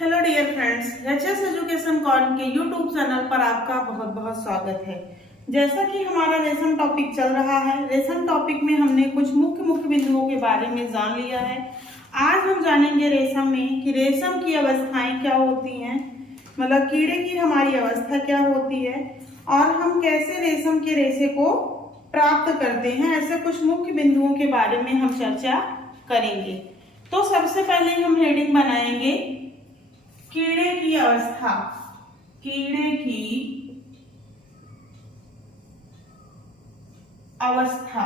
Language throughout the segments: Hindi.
Hello dear friends, HS education corner के यूट्यूब चैनल पर आपका बहुत बहुत स्वागत है। जैसा कि हमारा रेशम टॉपिक चल रहा है, रेशम टॉपिक में हमने कुछ मुख्य बिंदुओं के बारे में जान लिया है। आज हम जानेंगे रेशम में कि रेशम की अवस्थाएं क्या होती हैं, मतलब कीड़े की हमारी अवस्था क्या होती है और हम कैसे रेशम के रेशे को प्राप्त करते हैं। ऐसे कुछ मुख्य बिंदुओं के बारे में हम चर्चा करेंगे। तो सबसे पहले हम हेडिंग बनाएंगे कीड़े की अवस्था। कीड़े की अवस्था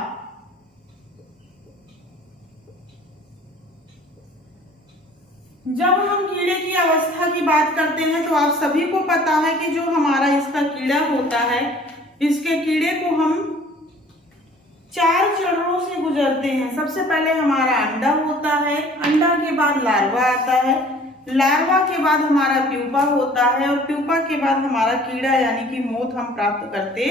जब हम कीड़े की अवस्था की बात करते हैं तो आप सभी को पता है कि जो हमारा इसका कीड़ा होता है, इसके कीड़े को हम 4 चरणों से गुजरते हैं। सबसे पहले हमारा अंडा होता है, अंडा के बाद लार्वा आता है, लार्वा के बाद हमारा प्यूपा होता है और प्यूपा के बाद हमारा कीड़ा यानी कि मोथ हम प्राप्त करते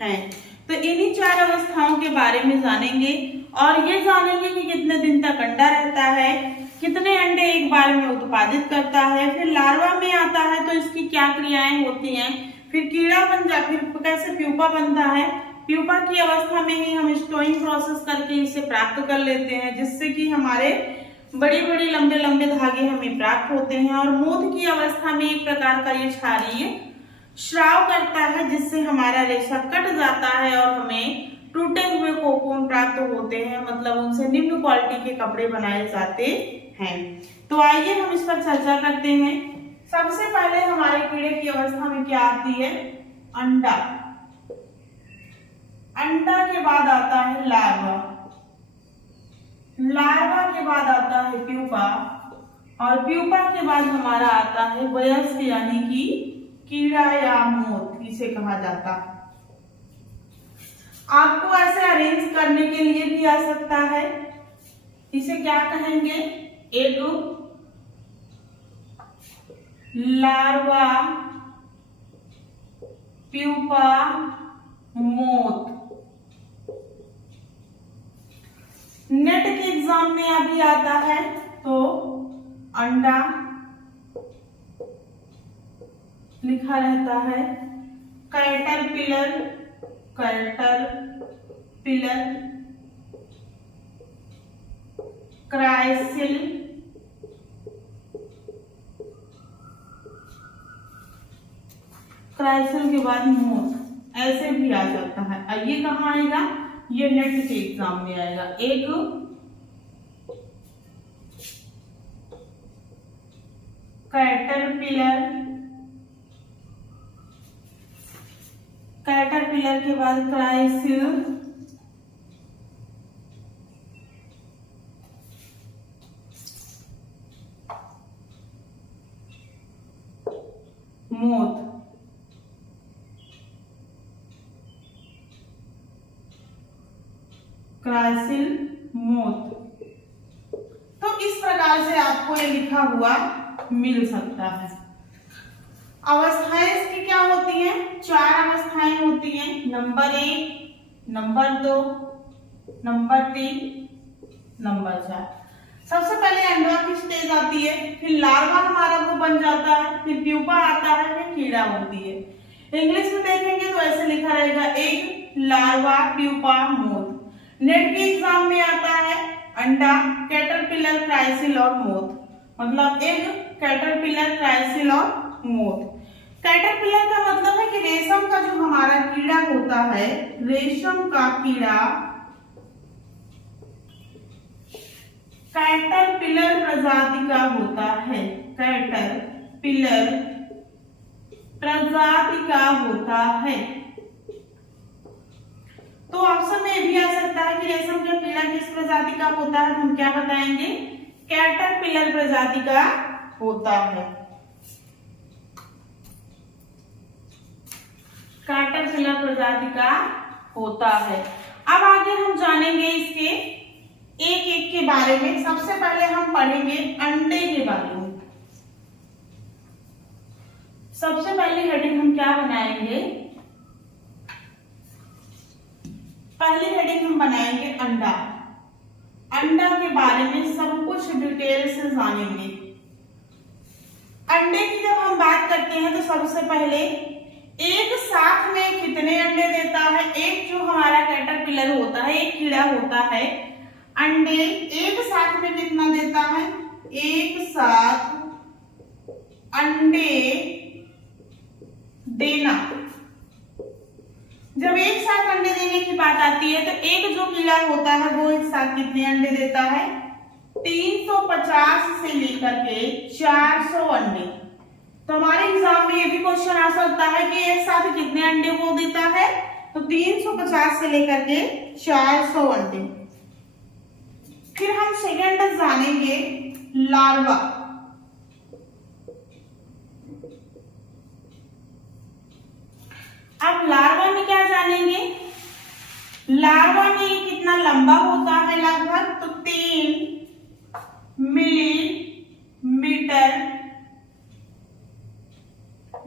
हैं। तो इन्हीं 4 अवस्थाओं के बारे में जानेंगे और ये जानेंगे कि कितने दिन तक अंडा रहता है, कितने अंडे एक बार में उत्पादित करता है, फिर लार्वा में आता है तो इसकी क्या क्रियाएं होती हैं, फिर कीड़ा बन जा, फिर कैसे प्यूपा बनता है, प्यूपा की अवस्था में ही हम स्टोइंग प्रोसेस करके इसे प्राप्त कर लेते हैं, जिससे कि हमारे बड़ी बड़ी लंबे धागे हमें प्राप्त होते हैं। और मोथ की अवस्था में एक प्रकार का ये क्षारीय स्राव करता है, जिससे हमारा रेशा कट जाता है और हमें टूटे हुए कोकून प्राप्त होते हैं, मतलब उनसे निम्न क्वालिटी के कपड़े बनाए जाते हैं। तो आइए हम इस पर चर्चा करते हैं। सबसे पहले हमारे कीड़े की अवस्था में क्या आती है? अंडा। अंडा के बाद आता है लार्वा, लार्वा के बाद आता है प्यूपा और प्यूपा के बाद हमारा आता है वयस्क यानी कि कीड़ा या मोथ इसे कहा जाता है। आपको ऐसे अरेंज करने के लिए भी आ सकता है। इसे क्या कहेंगे? Egg, larva, pupa, moth. Net के एग्जाम में अभी आता है तो अंडा लिखा रहता है, कैटरपिलर, कैटरपिलर, क्राइसिल, क्राइसिल के बाद मोथ, ऐसे भी आ जाता है। ये कहाँ आएगा? ये नेट के एग्जाम में आएगा। एक कैटरपिलर, कैटरपिलर के बाद क्राइसिल, मोथ। क्राइसिल, मोथ। तो इस प्रकार से आपको ये लिखा हुआ मिल सकता है। अवस्थाएं इसकी क्या होती हैं? 4 अवस्थाएं होती हैं। Number 1, number 2, number 3, number 4। सबसे पहले अंडा की स्टेज आती है, फिर लार्वा हमारा वो बन जाता है, फिर प्यूपा आता है, फिर कीड़ा होती है। इंग्लिश में देखेंगे तो ऐसे लिखा रहेगा egg, larva, pupa, moth. Net के एग्जाम में आता है अंडा, कैटरपिलर, क्राइसिल और मोथ, मतलब एग, कैटरपिलर, क्राइसिल और मोथ। कैटरपिलर का मतलब है कि रेशम का जो हमारा कीड़ा होता है, रेशम का कीड़ा कैटरपिलर प्रजाति का होता है, कैटरपिलर प्रजाति का होता है। तो ऑप्शन में भी आ सकता है कि रेशम का कीड़ा किस प्रजाति का होता है, हम क्या बताएंगे? कैटरपिलर प्रजाति का होता है, कैटरपिलर प्रजाति का होता है। अब आगे हम जानेंगे इसके एक एक के बारे में। सबसे पहले हम पढ़ेंगे अंडे के बारे में। सबसे पहली हेडिंग हम क्या बनाएंगे? पहली हेडिंग हम बनाएंगे अंडा। अंडा के बारे में सब कुछ डिटेल से जानेंगे। अंडे की जब हम बात करते हैं तो सबसे पहले एक साथ में कितने अंडे देता है। एक जो हमारा कैटरपिलर होता है, एक कीड़ा होता है, अंडे एक साथ में कितना देता है। एक साथ अंडे देना, जब एक साथ अंडे देने की बात आती है तो एक जो कीड़ा होता है वो एक साथ कितने अंडे देता है। 350 से लेकर के 400 अंडे। तो हमारे एग्जाम में ये भी क्वेश्चन आ सकता है कि एक साथ कितने अंडे वो देता है, तो 350 से लेकर के 400 अंडे। फिर हम सेकंड जानेंगे लार्वा। अब लार्वा में क्या जानेंगे। लार्वा में कितना लंबा होता है, लगभग तो 3 मिलीमीटर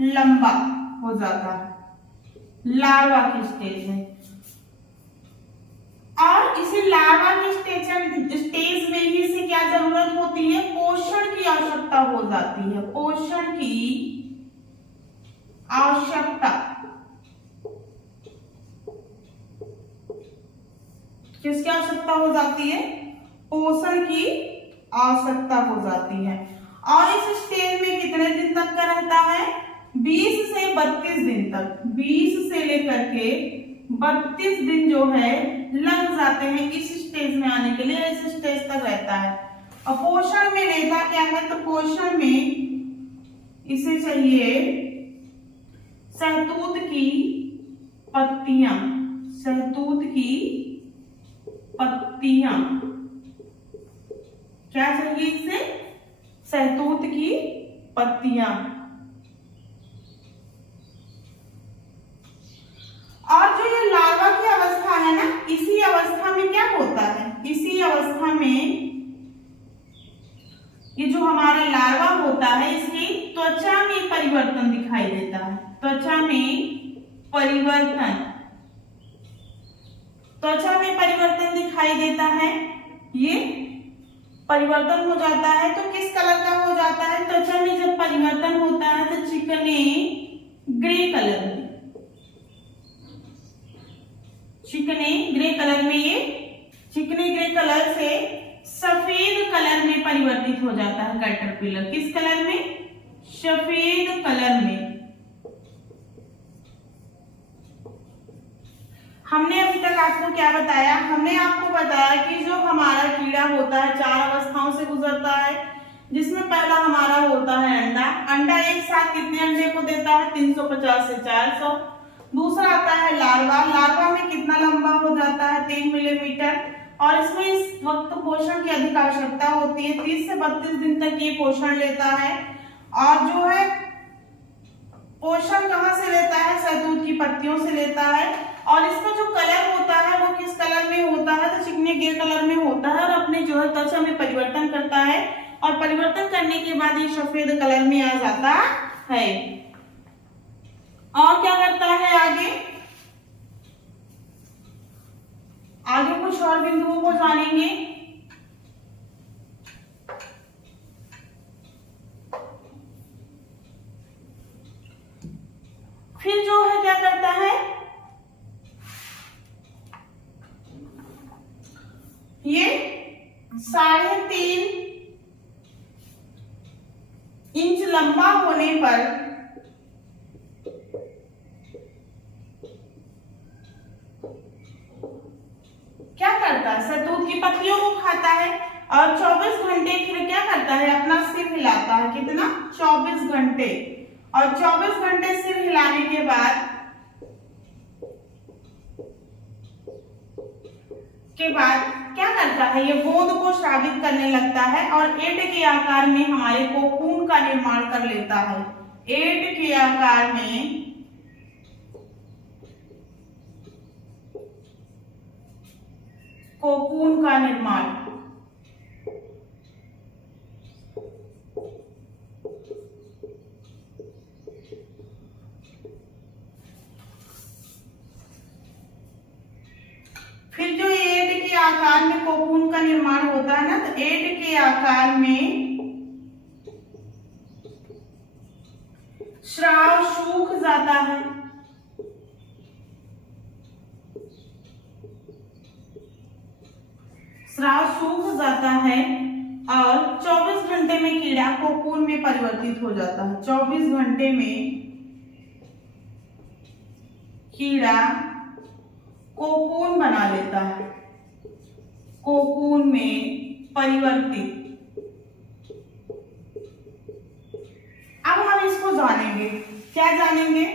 लंबा हो जाता है लार्वा की स्टेज में। और इसे लार्वा की स्टेज में ही इसे क्या जरूरत होती है, पोषण की आवश्यकता हो जाती है। पोषण की आवश्यकता, किसकी आवश्यकता हो जाती है, पोषण की आवश्यकता हो जाती है। और इस स्टेज में कितने दिन तक का रहता है, 20 से 32 दिन तक। 20 से लेकर के 32 दिन जो है लग जाते हैं इस स्टेज में आने के लिए, इस स्टेज तक रहता है। और पोषण में रहता क्या है, तो पोषण में इसे चाहिए शहतूत की पत्तियां। शहतूत की पत्तियां, क्या चाहिए इसे, शहतूत की पत्तियां। और जो ये लार्वा की अवस्था है ना, इसी अवस्था में क्या होता है, इसी अवस्था में ये जो हमारा लार्वा होता है इसकी त्वचा में परिवर्तन दिखाई देता है। त्वचा में परिवर्तन, त्वचा में परिवर्तन दिखाई देता है। ये परिवर्तन हो जाता है तो किस कलर का हो जाता है, त्वचा में जब परिवर्तन होता है तो चिकने ग्रे कलर में, चिकने ग्रे कलर में, ये चिकने ग्रे कलर से सफेद कलर में परिवर्तित हो जाता है कैटरपिलर। किस कलर में, सफेद कलर में। हमने अभी तक आपको क्या बताया, हमने आपको बताया कि जो हमारा कीड़ा होता है 4 अवस्थाओं से गुजरता है, जिसमें पहला हमारा होता है अंडा। अंडा एक साथ कितने अंडे को देता है, 350 से 400। दूसरा आता है लार्वा। लार्वा में कितना लंबा हो जाता है, 3 मिलीमीटर। और इसमें इस वक्त पोषण की अधिक आवश्यकता होती है, 30 से 32 दिन तक ये पोषण लेता है। और जो है पोषण कहाँ से लेता है, शहतूत की पत्तियों से लेता है। और इसका जो कलर होता है वो किस कलर में होता है, तो चिकने ग्रे कलर में होता है। और अपने जो है त्वचा में परिवर्तन करता है, और परिवर्तन करने के बाद ये सफेद कलर में आ जाता है। और क्या करता है आगे, आगे कुछ और बिंदुओं को जानेंगे। फिर जो है क्या करता है, ये 3.5 इंच लंबा होने पर क्या करता है, शहतूत की पत्तियों को खाता है। और 24 घंटे फिर क्या करता है, अपना सिर हिलाता है। कितना, 24 घंटे। और 24 घंटे सिर हिलाने के बाद क्या करता है, ये गोंद को स्रावित करने लगता है और एट के आकार में हमारे कोकून का निर्माण कर लेता है। एट के आकार में कोकून का निर्माण। फिर जो एट के आकार में कोकून का निर्माण होता है ना, तो एट के आकार में स्राव सूख जाता है, स्राव सूख जाता है और 24 घंटे में कीड़ा कोकून में परिवर्तित हो जाता है। 24 घंटे में कीड़ा कोकून बना लेता है, कोकून में परिवर्तित। अब हम इसको जानेंगे, क्या जानेंगे?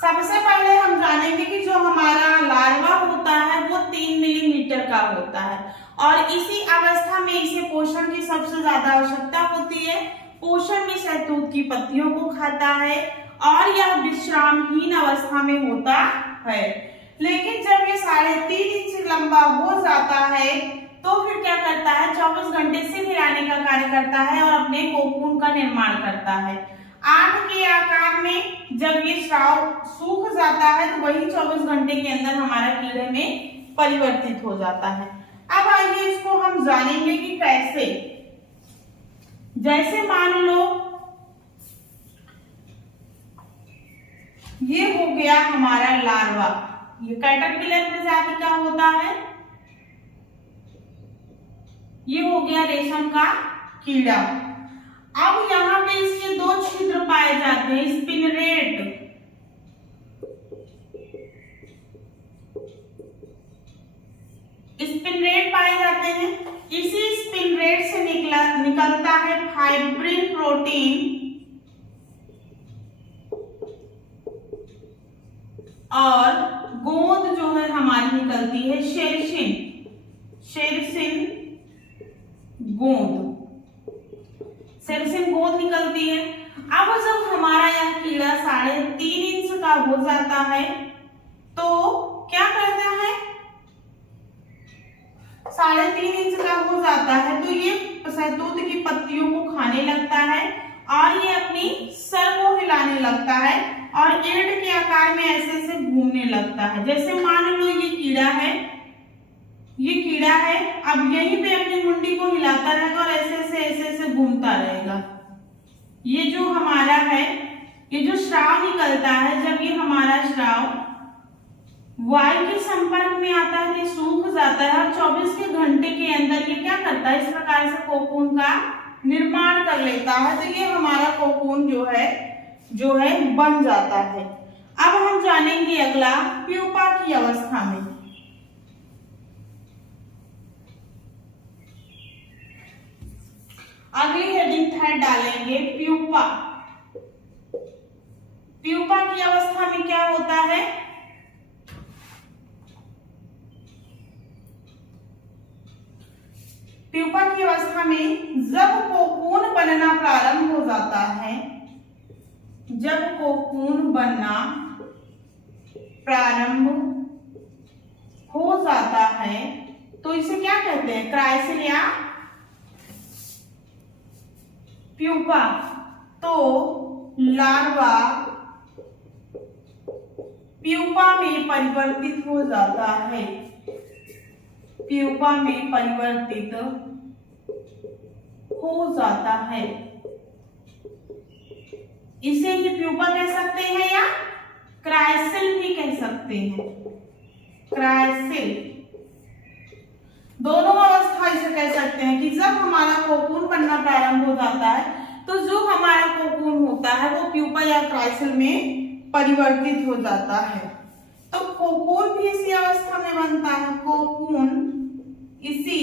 सबसे पहले हम जानेंगे कि जो हमारा लार्वा होता है वो 3 मिलीमीटर का होता है और इसी अवस्था में इसे पोषण की सबसे ज्यादा आवश्यकता होती है। पोषण में शहतूत की पत्तियों को खाता है और यह विश्रामहीन अवस्था में होता है। लेकिन जब ये 3.5 इंच लंबा हो जाता है तो फिर क्या करता है, 24 घंटे सिर हिलाने का कार्य करता है और अपने कोकून का निर्माण करता है। 8 के आकार में जब ये स्राव सूख जाता है तो वही 24 घंटे के अंदर हमारा कीड़े में परिवर्तित हो जाता है। अब आइए इसको हम जानेंगे कि कैसे। जैसे मान लो ये हो गया हमारा लार्वा, ये कैटरपिलर प्रजाति का होता है, ये हो गया रेशम का कीड़ा। अब यहाँ पे इसके 2 छिद्र पाए जाते हैं, स्पिनरेट, स्पिनरेट पाए जाते हैं। इसी स्पिनरेट से निकलता है फाइब्रिन प्रोटीन और गोंद जो है हमारी निकलती है शेरसिन, शेरसिन गोंद, शेरसिन गोंद निकलती है। अब जब हमारा यह कीड़ा 3.5 इंच का हो जाता है तो क्या करता है, 3.5 इंच का हो जाता है तो ये शहतूत की पत्तियों को खाने लगता है और ये अपनी सर को हिलाने लगता है और ईंट के आकार में ऐसे ऐसे घूमने लगता है। जैसे मान लो ये कीड़ा है, ये कीड़ा है, अब यहीं पे अपनी मुंडी को हिलाता रहेगा और ऐसे ऐसे घूमता रहेगा। ये जो हमारा है, ये जो स्राव निकलता है, जब ये हमारा स्राव वायु के संपर्क में आता है तो सूख जाता है और 24 के घंटे के अंदर ये क्या करता है, इस प्रकार से कोकून का निर्माण कर लेता है। तो ये हमारा कोकून जो है बन जाता है। अब हम जानेंगे अगला प्यूपा की अवस्था में। अगली हेडिंग थर्ड डालेंगे प्यूपा। प्यूपा की अवस्था में क्या होता है, प्यूपा की अवस्था में जब कोकून बनना प्रारंभ हो जाता है, जब कोकून बनना प्रारंभ हो जाता है तो इसे क्या कहते हैं, क्राइसिल या प्यूपा। तो लार्वा प्यूपा में परिवर्तित हो जाता है, प्यूपा में परिवर्तित हो जाता है। इसे ही प्यूपा कह सकते हैं या क्राइसिल भी कह सकते हैं, क्राइसिल। दोनों अवस्था इसे कह सकते हैं कि जब हमारा कोकून बनना प्रारंभ हो जाता है तो जो हमारा कोकून होता है वो प्यूपा या क्राइसिल में परिवर्तित हो जाता है। तो कोकून भी इसी अवस्था में बनता है, कोकून इसी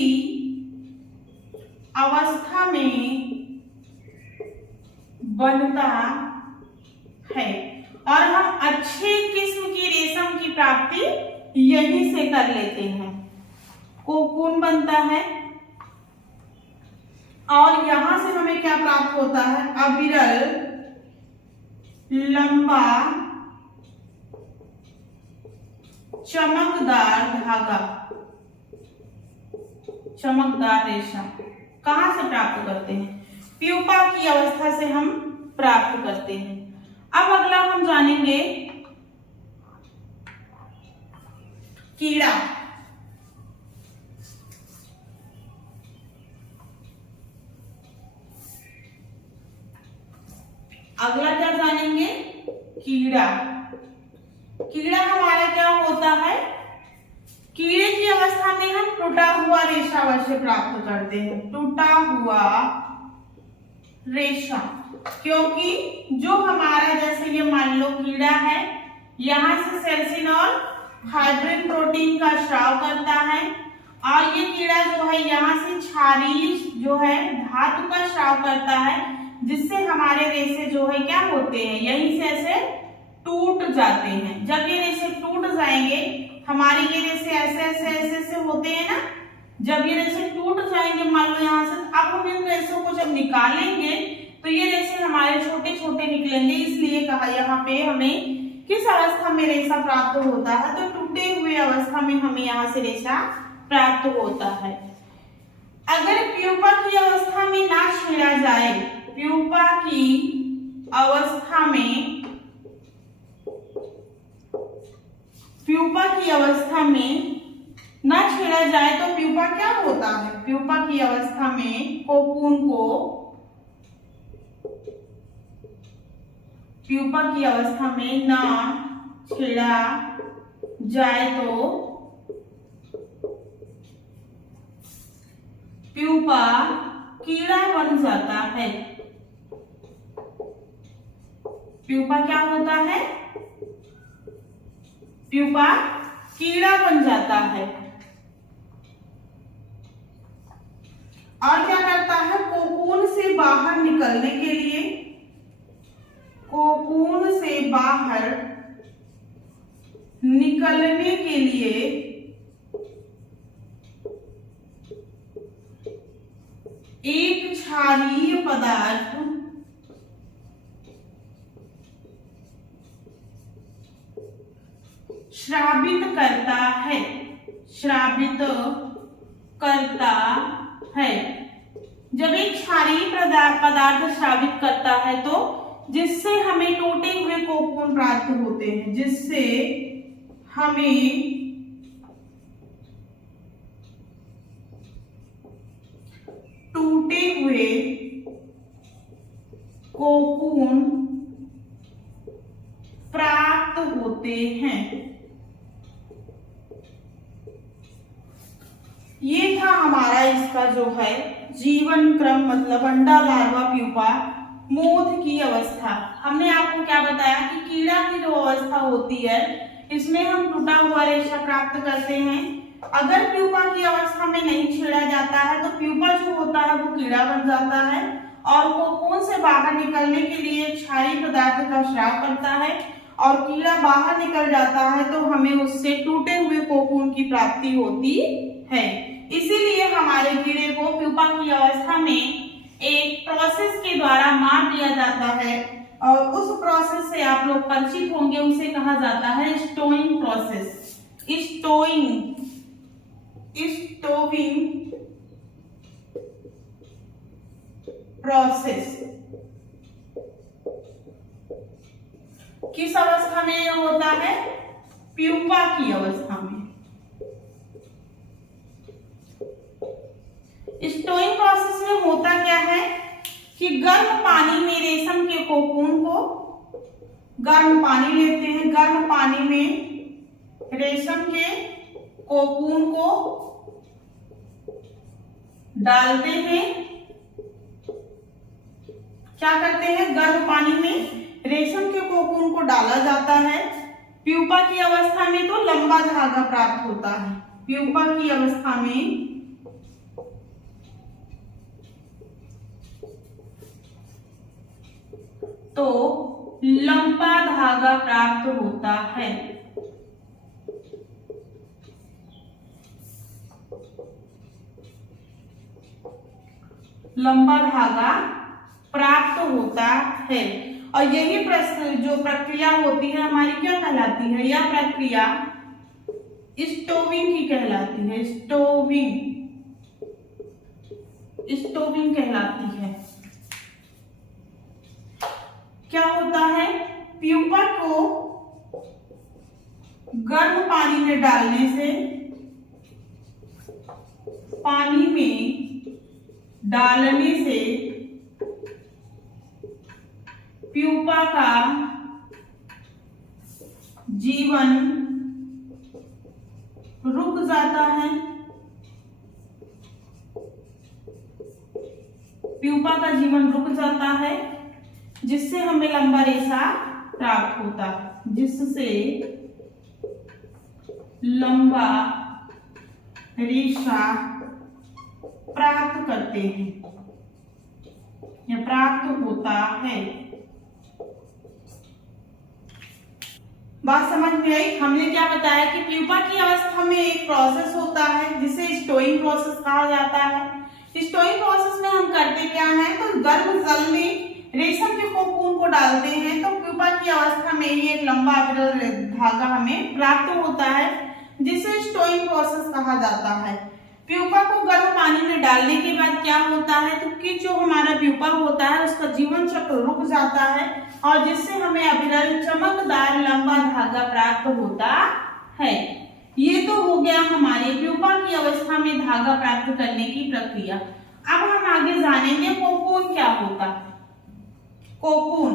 अवस्था में बनता है और हम अच्छे किस्म की रेशम की प्राप्ति यहीं से कर लेते हैं। कोकून बनता है और यहां से हमें क्या प्राप्त होता है, अविरल लंबा चमकदार धागा, चमकदार रेशम। कहां से प्राप्त करते हैं, प्यूपा की अवस्था से हम प्राप्त करते हैं। अब अगला हम जानेंगे कीड़ा। अगला क्या जानेंगे, कीड़ा। कीड़ा हमारा क्या होता है, कीड़े की अवस्था में हम टूटा हुआ रेशा अवश्य प्राप्त करते हैं, टूटा हुआ रेशा। क्योंकि जो हमारा जैसे ये मान लो कीड़ा है, यहाँ से सेल्सिन और फाइब्रिन प्रोटीन का स्राव करता है, और ये कीड़ा जो है यहाँ से क्षारीय जो है धातु का स्राव करता है, जिससे हमारे रेशे जो है क्या होते हैं, यहीं से ऐसे टूट जाते हैं। जब ये रेशे टूट जाएंगे, हमारे ये रेशे ऐसे ऐसे ऐसे ऐसे होते हैं ना, जब ये रेशे टूट जाएंगे मान लो यहाँ से, अब हम इन रेशों को जब निकालेंगे तो ये रेशे हमारे छोटे छोटे निकलेंगे। इसलिए कहा यहाँ पे हमें किस अवस्था में रेशा प्राप्त होता है, तो टूटे हुए अवस्था में हमें यहाँ से रेशा प्राप्त होता है। अगर प्यूपा की अवस्था में ना छेड़ा जाए, प्यूपा की अवस्था में, प्यूपा की अवस्था में ना छेड़ा जाए तो प्यूपा क्या होता है, प्यूपा की अवस्था में कोकून को, प्यूपा की अवस्था में ना छेड़ा जाए तो प्यूपा कीड़ा बन जाता है। प्यूपा क्या होता है, प्यूपा कीड़ा बन जाता है। और क्या करता है, कोकून से बाहर निकलने के लिए, कोकून से बाहर निकलने के लिए एक क्षारीय पदार्थ श्रावित करता है, श्रावित करता है। जब एक क्षारीय पदार्थ श्रावित करता है तो जिससे हमें टूटे हुए कोकून प्राप्त होते हैं, जिससे हमें टूटे हुए कोकून प्राप्त होते हैं। ये था हमारा इसका जो है जीवन क्रम, मतलब अंडा, लार्वा, प्यूपा, मोथ की अवस्था। हमने आपको क्या बताया कि कीड़ा की जो अवस्था होती है इसमें हम टूटा हुआ रेशा प्राप्त करते हैं। अगर प्यूपा की अवस्था में नहीं छेड़ा जाता है तो प्यूपा जो होता है वो कीड़ा बन जाता है और कोकून से बाहर निकलने के लिए क्षारीय पदार्थ का स्राव करता है, और कीड़ा बाहर निकल जाता है तो हमें उससे टूटे हुए कोकून की प्राप्ति होती है। इसीलिए हमारे कीड़े को प्यूपा की अवस्था में एक प्रोसेस के द्वारा मार दिया जाता है, और उस प्रोसेस से आप लोग परिचित होंगे, उसे कहा जाता है स्टोइंग प्रोसेस। स्टोइंग, स्टोविंग प्रोसेस किस अवस्था में यह होता है, प्यूपा की अवस्था में। स्टोइंग प्रोसेस में होता क्या है कि गर्म पानी में रेशम के कोकून को, गर्म पानी लेते हैं, गर्म पानी में रेशम के कोकून को डालते हैं। क्या करते हैं, गर्म पानी में रेशम के कोकून को डाला जाता है। प्यूपा की अवस्था में तो लंबा धागा प्राप्त होता है, प्यूपा की अवस्था में तो लंबा धागा प्राप्त होता है। लंबा धागा प्राप्त होता है, और यही जो प्रक्रिया होती है हमारी क्या कहलाती है, यह प्रक्रिया स्टोविंग की कहलाती है। स्टोविंग, स्टोविंग कहलाती है। क्या होता है, प्यूपा को गर्म पानी में डालने से, पानी में डालने से प्यूपा का जीवन रुक जाता है। प्यूपा का जीवन रुक जाता है जिससे हमें लंबा रेशा प्राप्त होता है, जिससे लंबा रेशा प्राप्त करते हैं या प्राप्त होता है। बात समझ में आई? हमने क्या बताया कि प्यूपा की अवस्था में एक प्रोसेस होता है जिसे स्टोइंग प्रोसेस कहा जाता है। स्टोइंग प्रोसेस में हम करते क्या है, तो गर्भ जल में रेशम के कोकून को डालते हैं। तो प्यूपा की अवस्था में ही एक लंबा विरल धागा हमें प्राप्त होता है जिसे स्टोइंग प्रोसेस कहा जाता है। प्यूपा को गर्म पानी में डालने के बाद क्या होता है, तो कि जो हमारा प्यूपा होता है उसका जीवन चक्र रुक जाता है और जिससे हमें अविरल चमकदार लंबा धागा प्राप्त होता है। ये तो हो गया हमारे प्यूपा की अवस्था में धागा प्राप्त करने की प्रक्रिया। अब हम आगे जानेंगे कोकून क्या होता है। कोकून,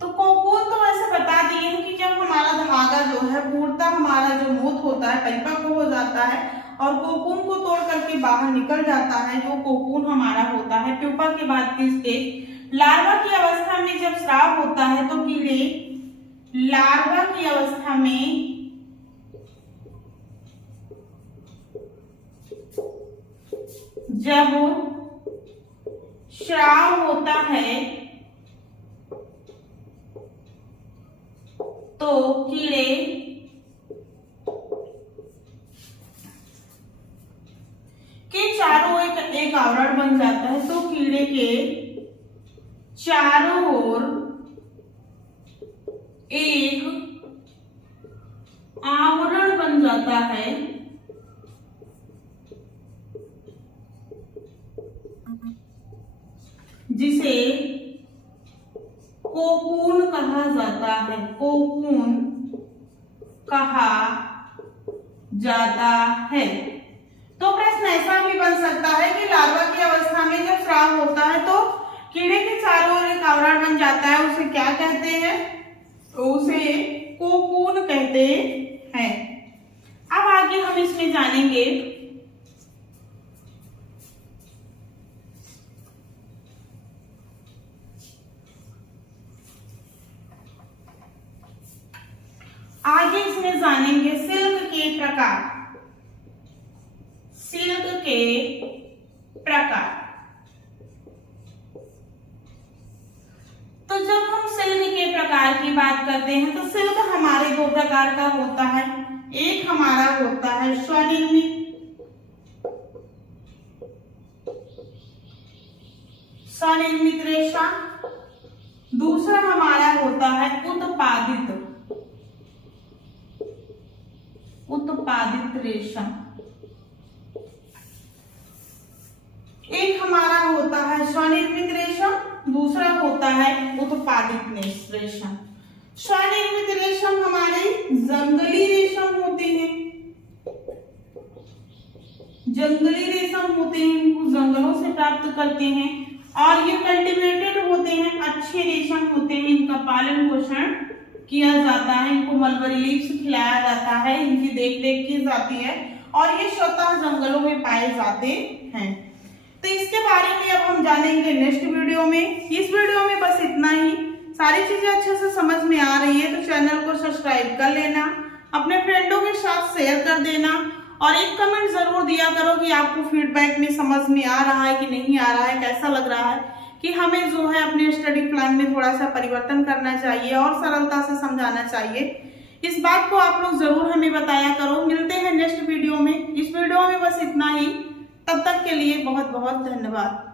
तो कोकून तो वैसे बता दिए हैं कि जब हमारा धागा जो है पूर्णतः हमारा जो मोथ होता है परिपक्व हो जाता है और कोकून को तोड़ करके बाहर निकल जाता है, जो कोकून हमारा होता है। प्यूपा के बाद की स्टेज लार्वा की अवस्था में जब स्राव होता है तो कीड़े लार्वा की अवस्था में जब स्राव होता है तो कीड़े के चारों एक आवरण बन जाता है। तो कीड़े के चारों ओर एक आवरण बन जाता है जिसे कोकून कहा जाता है। कोकून कहा जाता है। तो प्रश्न ऐसा भी बन सकता है कि लार्वा की अवस्था में जब स्राव होता है तो कीड़े के चारों ओर एक आवरण बन जाता है, उसे क्या कहते हैं, उसे कोकून कहते हैं। अब आगे हम इसमें जानेंगे सिल्क के प्रकार। सिल्क के प्रकार, तो जब हम सिल्क के प्रकार की बात करते हैं तो सिल्क हमारे दो प्रकार का होता है। एक हमारा होता है स्वनिर्मित रेशा, दूसरा हमारा होता है उत्पादित रेशम। एक हमारा होता है स्वनिर्मित रेशम, दूसरा होता है उत्पादित रेशम। स्वनिर्मित रेशम हमारे जंगली रेशम होते हैं, इनको जंगलों से प्राप्त करते हैं और ये कल्टीवेटेड होते हैं, अच्छे रेशम होते हैं, इनका पालन पोषण किया जाता है, इनको मलबरी लीव्स खिलाया जाता है, इनकी देखरेख की जाती है और ये स्वतः जंगलों में पाए जाते हैं। तो इसके बारे में अब हम जानेंगे नेक्स्ट वीडियो में। इस वीडियो में बस इतना ही। सारी चीजें अच्छे से समझ में आ रही है तो चैनल को सब्सक्राइब कर लेना, अपने फ्रेंडों के साथ शेयर कर देना और एक कमेंट जरूर दिया करो कि आपको फीडबैक में समझ में आ रहा है कि नहीं आ रहा है, कैसा लग रहा है, कि हमें जो है अपने स्टडी प्लान में थोड़ा सा परिवर्तन करना चाहिए और सरलता से समझाना चाहिए। इस बात को आप लोग जरूर हमें बताया करो। मिलते हैं नेक्स्ट वीडियो में। इस वीडियो में बस इतना ही। तब तक के लिए बहुत बहुत धन्यवाद।